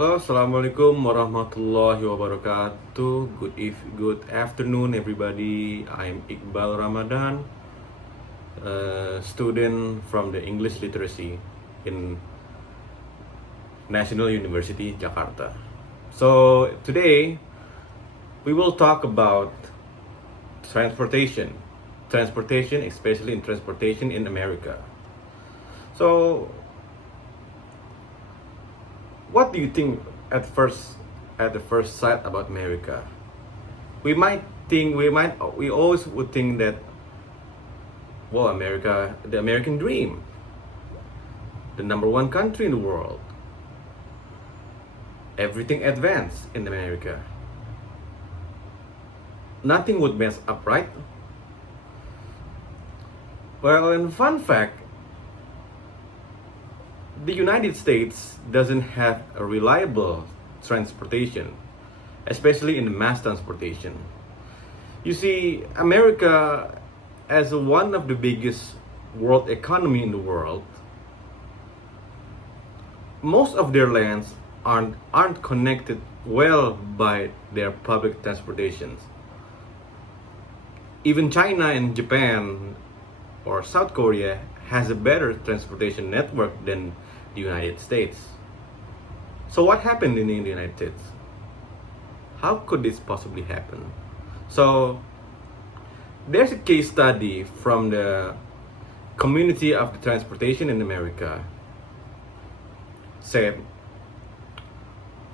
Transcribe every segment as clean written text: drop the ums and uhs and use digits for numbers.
Halo, assalamualaikum warahmatullahi wabarakatuh. Good afternoon, everybody. I'm Iqbal Ramadhan, a student from the English literacy in Nasional University, Jakarta. So today we will talk about transportation, especially in transportation in America. So what do you think at the first sight about America? We always would think that, well, America, the American dream, the number one country in the world, everything advanced in America. Nothing would mess up, right? Well, and fun fact, the United States doesn't have a reliable transportation, especially in the mass transportation. You see, America, as one of the biggest world economy in the world, most of their lands aren't connected well by their public transportations. Even China and Japan or South Korea has a better transportation network than the United States. So what happened in the United States? How could this possibly happen? So there's a case study from the community of the transportation in America. Said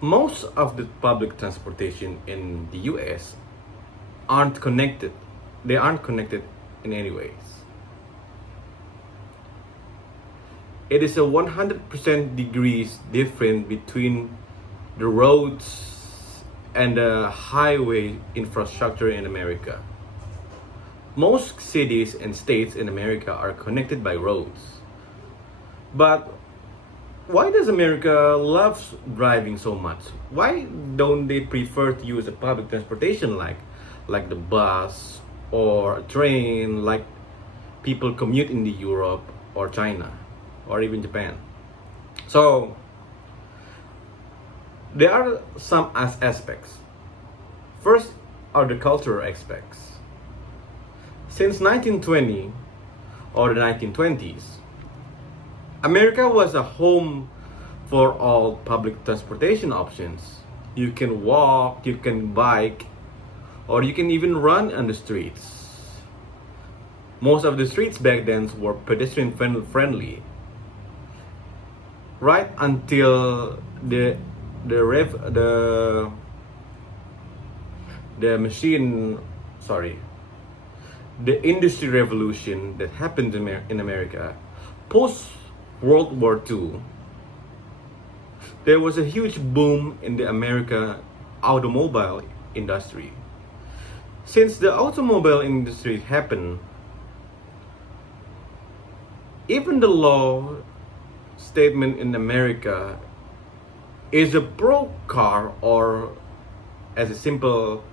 most of the public transportation in the US aren't connected. They aren't connected in any ways. It is a 100% degrees different between the roads and the highway infrastructure in America. Most cities and states in America are connected by roads. But why does America love driving so much? Why don't they prefer to use a public transportation like the bus or a train, like people commute in the Europe or China or even Japan? So there are some aspects. First are the cultural aspects. Since 1920 or the 1920s, America was a home for all public transportation options. You can walk, you can bike, or you can even run on the streets. Most of the streets back then were pedestrian friendly. Right until the industry revolution that happened in America post World War II. There was a huge boom in the American automobile industry. Since the automobile industry happened, even the law statement in America is a pro car or as a simple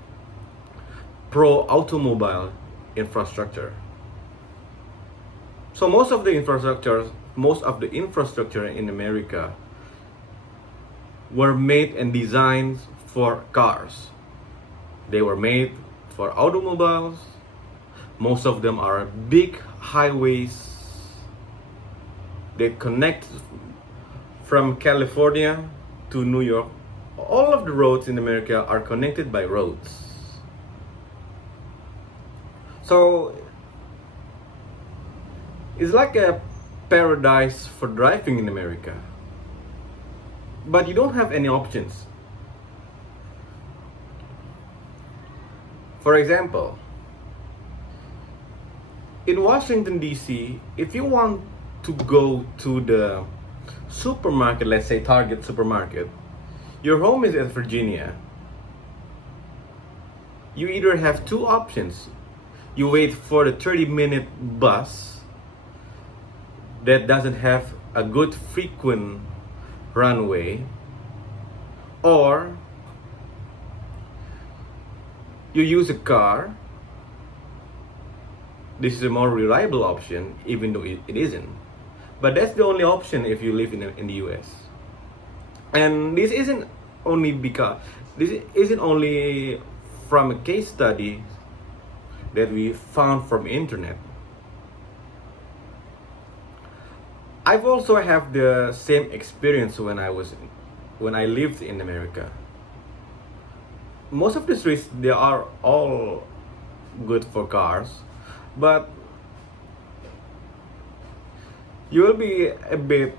pro automobile infrastructure. So most of the infrastructure in America were made and designed for cars. They were made for automobiles. Most of them are big highways that connect from California to New York. All of the roads in America are connected by roads. So it's like a paradise for driving in America. But you don't have any options. For example, in Washington DC, if you want to go to the supermarket, let's say Target supermarket, your home is at Virginia, you either have two options. You wait for the 30-minute bus that doesn't have a good frequent runway, or you use a car. This is a more reliable option, even though it isn't. But that's the only option if you live in the US. And this isn't only from a case study that we found from internet. I've also have the same experience when I lived in America. Most of the streets, they are all good for cars, but you will be a bit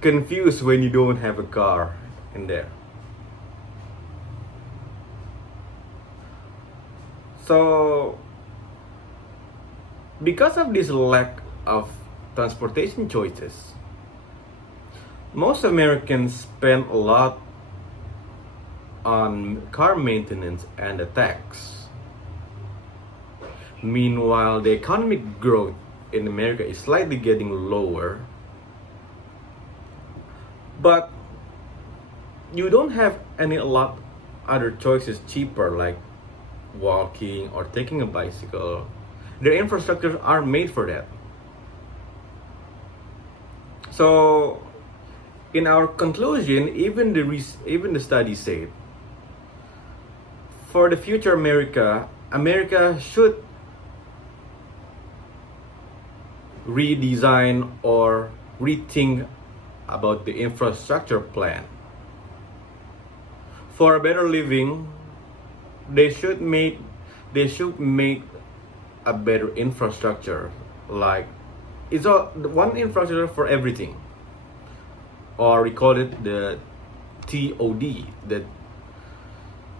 confused when you don't have a car in there. So because of this lack of transportation choices, most Americans spend a lot on car maintenance and the tax. Meanwhile, the economic growth in America is slightly getting lower, but you don't have a lot other choices cheaper, like walking or taking a bicycle. Their infrastructures are made for that. So in our conclusion, even the study said, for the future America should redesign or rethink about the infrastructure plan. For a better living, they should make a better infrastructure, like it's one infrastructure for everything, or we call it the TOD, the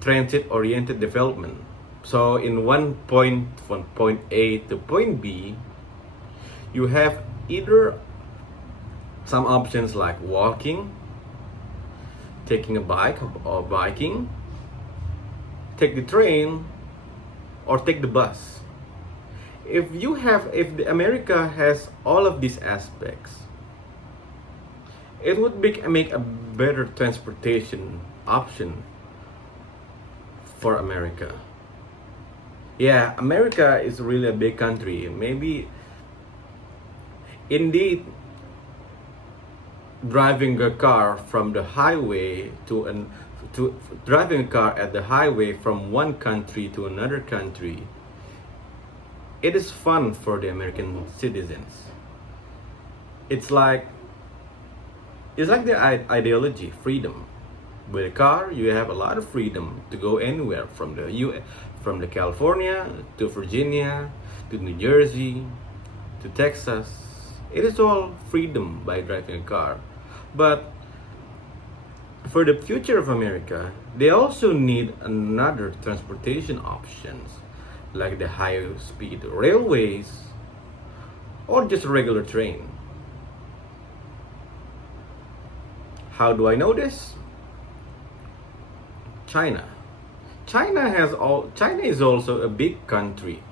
transit oriented development. So in one point, from point A to point B, you have either some options like walking, taking a bike or biking, take the train, or take the bus. If America has all of these aspects, it would make a better transportation option for America. Yeah, America is really a big country. Maybe indeed driving a car from the highway to driving a car at the highway from one country to another country, it is fun for the American citizens. It's like the ideology, freedom. With a car, you have a lot of freedom to go anywhere from the California to Virginia to New Jersey to Texas. It is all freedom by driving a car. But for the future of America, they also need another transportation options, like the high-speed railways or just a regular train. How do I know this? China. China is also a big country.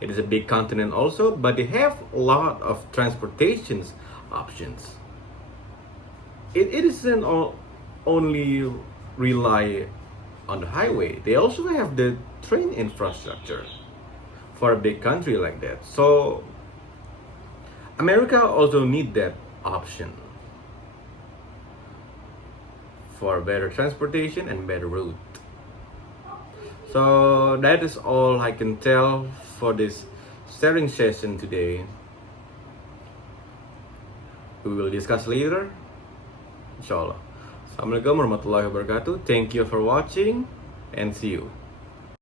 It is a big continent also, but they have a lot of transportation options. It isn't only rely on the highway. They also have the train infrastructure for a big country like that. So America also need that option for better transportation and better route. So that is all I can tell for this sharing session today. We will discuss later, inshallah. Assalamualaikum warahmatullahi wabarakatuh. Thank you for watching and see you.